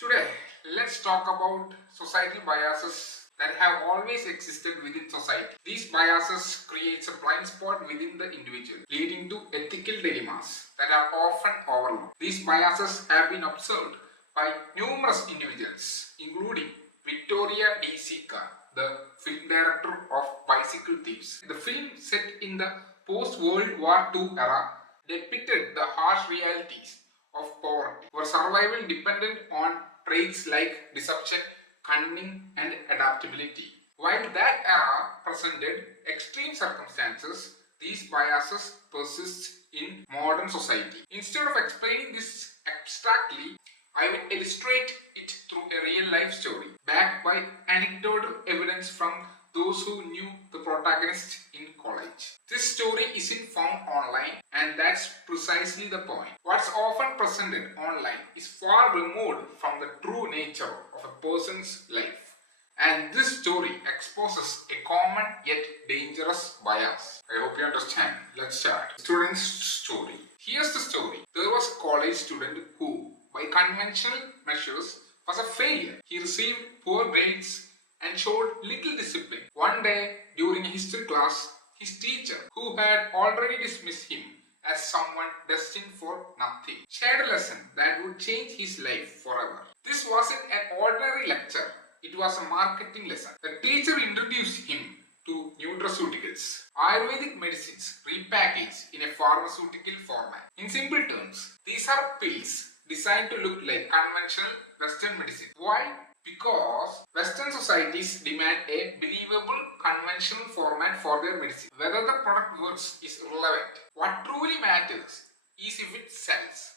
Today, let's talk about societal biases that have always existed within society. These biases create a blind spot within the individual, leading to ethical dilemmas that are often overlooked. These biases have been observed by numerous individuals, including Victoria D. Sica, the film director of Bicycle Thieves. The film, set in the post-World War II era, depicted the harsh realities of poverty, where survival depended on traits like deception, cunning, and adaptability. While that era presented extreme circumstances, these biases persist in modern society. Instead of explaining this abstractly, I will illustrate it through a real life story, backed by anecdotal evidence from those who knew the protagonist in college. This story isn't found online, and that's precisely the point. What's often presented online is far removed from the true nature of a person's life. And this story exposes a common yet dangerous bias. I hope you understand. Let's start. Student's story. Here's the story. There was a college student who, by conventional measures, was a failure. He received poor grades and showed little discipline. One day, during a history class, his teacher, who had already dismissed him as someone destined for nothing, shared a lesson that would change his life forever. This wasn't an ordinary lecture, it was a marketing lesson. The teacher introduced him to nutraceuticals, Ayurvedic medicines repackaged in a pharmaceutical format. In simple terms, these are pills designed to look like conventional Western medicine. Why? Because Western societies demand a believable conventional format for their medicine. Whether the product works is irrelevant. What truly matters is if it sells.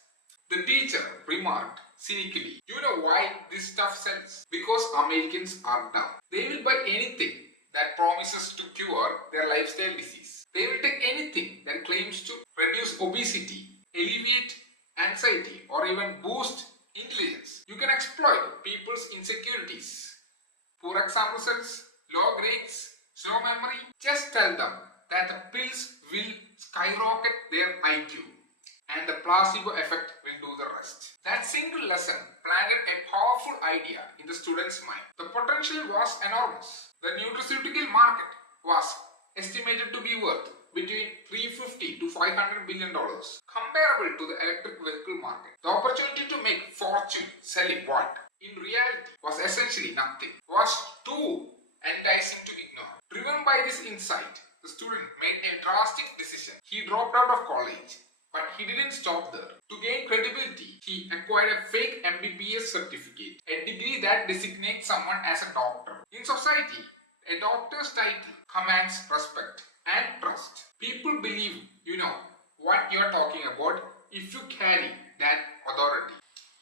The teacher remarked cynically, "You know why this stuff sells? Because Americans are dumb. They will buy anything that promises to cure their lifestyle disease. They will take anything that claims to reduce obesity, alleviate anxiety, or even boost intelligence. You can exploit people's insecurities. Poor exam results, low grades, slow memory. Just tell them that the pills will skyrocket their IQ and the placebo effect will do the rest." That single lesson planted a powerful idea in the student's mind. The potential was enormous. The nutraceutical market was estimated to be worth between $350 to $500 billion, comparable to the electric vehicle market. The opportunity to make fortune selling what, in reality, was essentially nothing, was too enticing to ignore. Driven by this insight, the student made a drastic decision. He dropped out of college, but he didn't stop there. To gain credibility, he acquired a fake MBBS certificate, a degree that designates someone as a doctor. In society, a doctor's title commands respect and trust. People believe you know what you are talking about if you carry that authority.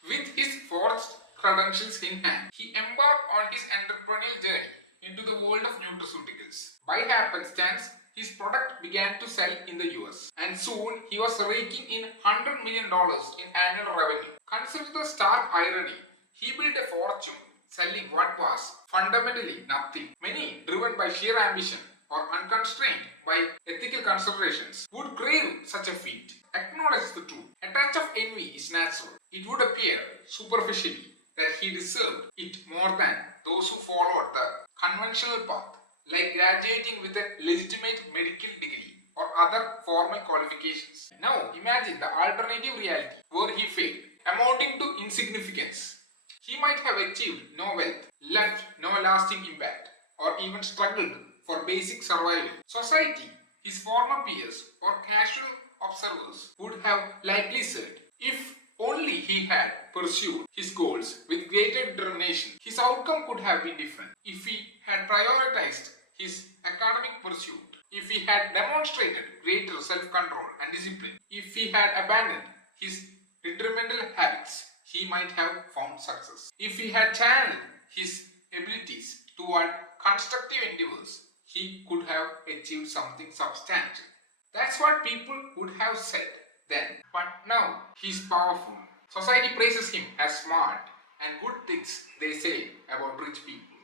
With his forged credentials in hand, he embarked on his entrepreneurial journey into the world of nutraceuticals. By happenstance, his product began to sell in the US, and soon he was raking in $100 million in annual revenue. Consider the stark irony. He built a fortune selling what was fundamentally nothing. Many, driven by sheer ambition or unconstrained by ethical considerations, would crave such a feat. Acknowledge the truth. A touch of envy is natural. It would appear superficially that he deserved it more than those who followed the conventional path, like graduating with a legitimate medical degree or other formal qualifications. Now imagine the alternative reality where he failed, amounting to insignificance. He might have achieved no wealth, left no lasting impact, or even struggled for basic survival. Society, his former peers, or casual observers would have likely said, if only he had pursued his goals with greater determination, his outcome could have been different. If he had prioritized his academic pursuit, if he had demonstrated greater self-control and discipline, if he had abandoned his detrimental habits, he might have found success. If he had channeled his abilities toward constructive endeavors, he could have achieved something substantial. That's what people would have said then. But now he's powerful. Society praises him as smart and good things they say about rich people.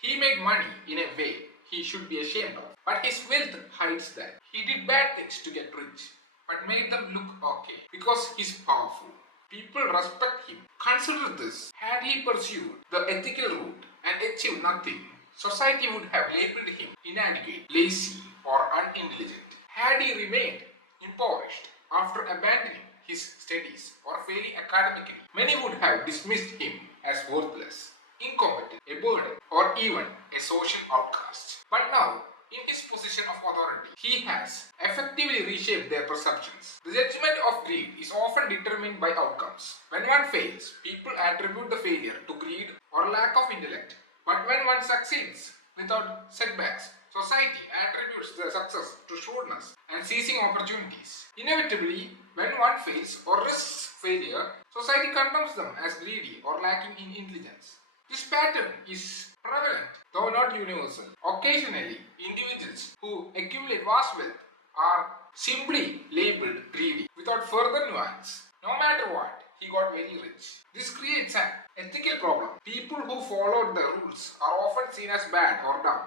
He made money in a way he should be ashamed of. But his wealth hides that. He did bad things to get rich, but made them look okay because he's powerful. People respect him. Consider this. Had he pursued the ethical route and achieved nothing, society would have labeled him inadequate, lazy, or unintelligent. Had he remained impoverished after abandoning his studies or failing academically, many would have dismissed him as worthless, incompetent, a burden, or even a social outcast. But now, in his position of authority, he has effectively reshaped their perceptions. The judgment of greed is often determined by outcomes. When one fails, people attribute the failure to greed or lack of intellect. But when one succeeds without setbacks, society attributes the success to shrewdness and seizing opportunities. Inevitably, when one fails or risks failure, society condemns them as greedy or lacking in intelligence. This pattern is prevalent, though not universal. Occasionally, individuals who accumulate vast wealth are simply labeled greedy without further nuance. No matter what, he got very rich. This creates an ethical problem. People who followed the rules are often seen as bad or dumb.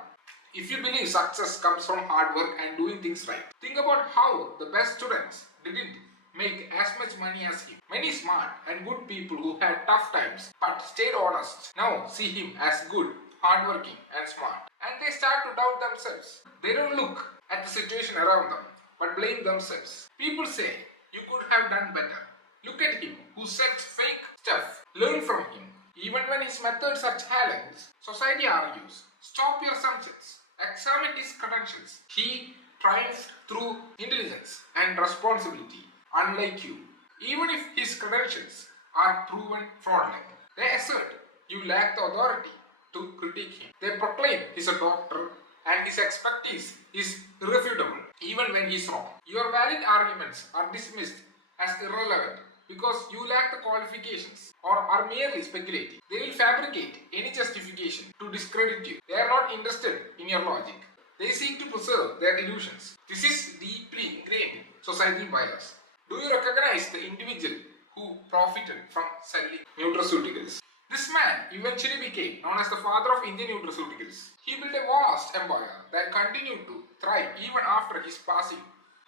If you believe success comes from hard work and doing things right, think about how the best students didn't make as much money as him. Many smart and good people who had tough times but stayed honest now see him as good, hardworking, and smart. And they start to doubt themselves. They don't look at the situation around them but blame themselves. People say, "You could have done better. Look at him who sets fake stuff. Learn from him." Even when his methods are challenged, society argues, "Stop your assumptions. Examine his credentials. He triumphed through intelligence and responsibility, unlike you." Even if his credentials are proven fraudulent, they assert you lack the authority to critique him. They proclaim he's a doctor and his expertise is irrefutable, even when he's wrong. Your valid arguments are dismissed as irrelevant because you lack the qualifications or are merely speculating. They will fabricate any justification to discredit you. They are not interested in your logic. They seek to preserve their illusions. This is deeply ingrained societal bias. Do you recognize the individual who profited from selling nutraceuticals? This man eventually became known as the father of Indian nutraceuticals. He built a vast empire that continued to thrive even after his passing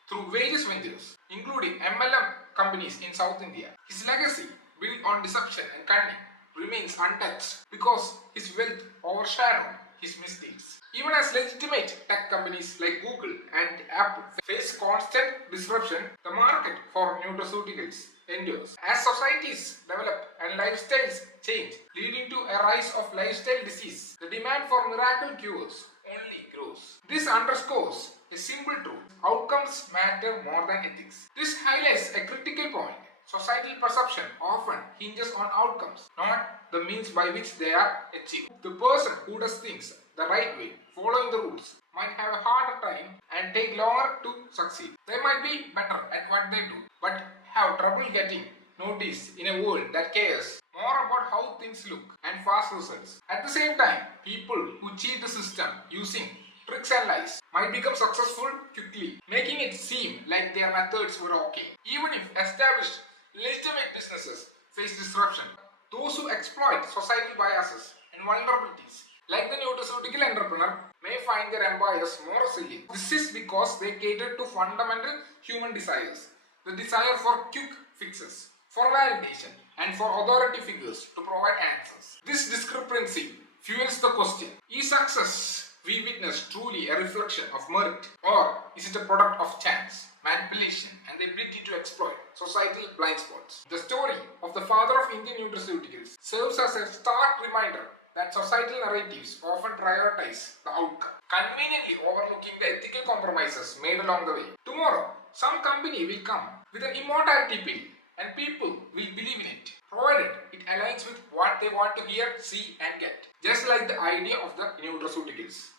through various ventures, including MLM companies in South India. His legacy, built on deception and cunning, remains untouched because his wealth overshadowed his misdeeds. Even as legitimate tech companies like Google and Apple face constant disruption, the market for nutraceuticals endures. As societies develop and lifestyles change, leading to a rise of lifestyle disease, the demand for miracle cures only grows. This underscores a simple truth: outcomes matter more than ethics. This highlights a critical point. Societal perception often hinges on outcomes, not the means by which they are achieved. The person who does things the right way, following the rules, might have a harder time and take longer to succeed. They might be better at what they do, but have trouble getting noticed in a world that cares more about how things look and fast results. At the same time, people who cheat the system using tricks and lies might become successful quickly, making it seem like their methods were okay. Even if established legitimate businesses face disruption, those who exploit societal biases and vulnerabilities, like the nutraceutical entrepreneur, may find their empires more resilient. This is because they cater to fundamental human desires: the desire for quick fixes, for validation, and for authority figures to provide answers. This discrepancy fuels the question: is success we witness truly a reflection of merit, or is it a product of chance, manipulation, and the ability to exploit societal blind spots? The story of the father of Indian nutraceuticals serves as a stark reminder that societal narratives often prioritize the outcome, conveniently overlooking the ethical compromises made along the way. Tomorrow, some company will come with an immortality pill and people will believe in it, provided it aligns with what they want to hear, see, and get. Just like the idea of the nutraceuticals.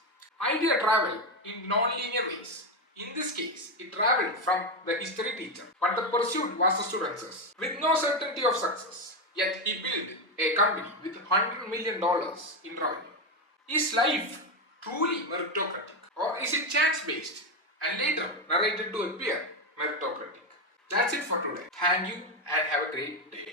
Idea travel in non-linear ways. In this case, it traveled from the history teacher, but the pursuit was the student's, with no certainty of success. Yet he built a company with $100 million in revenue. Is life truly meritocratic, or is it chance-based and later narrated to appear meritocratic? That's it for today. Thank you and have a great day.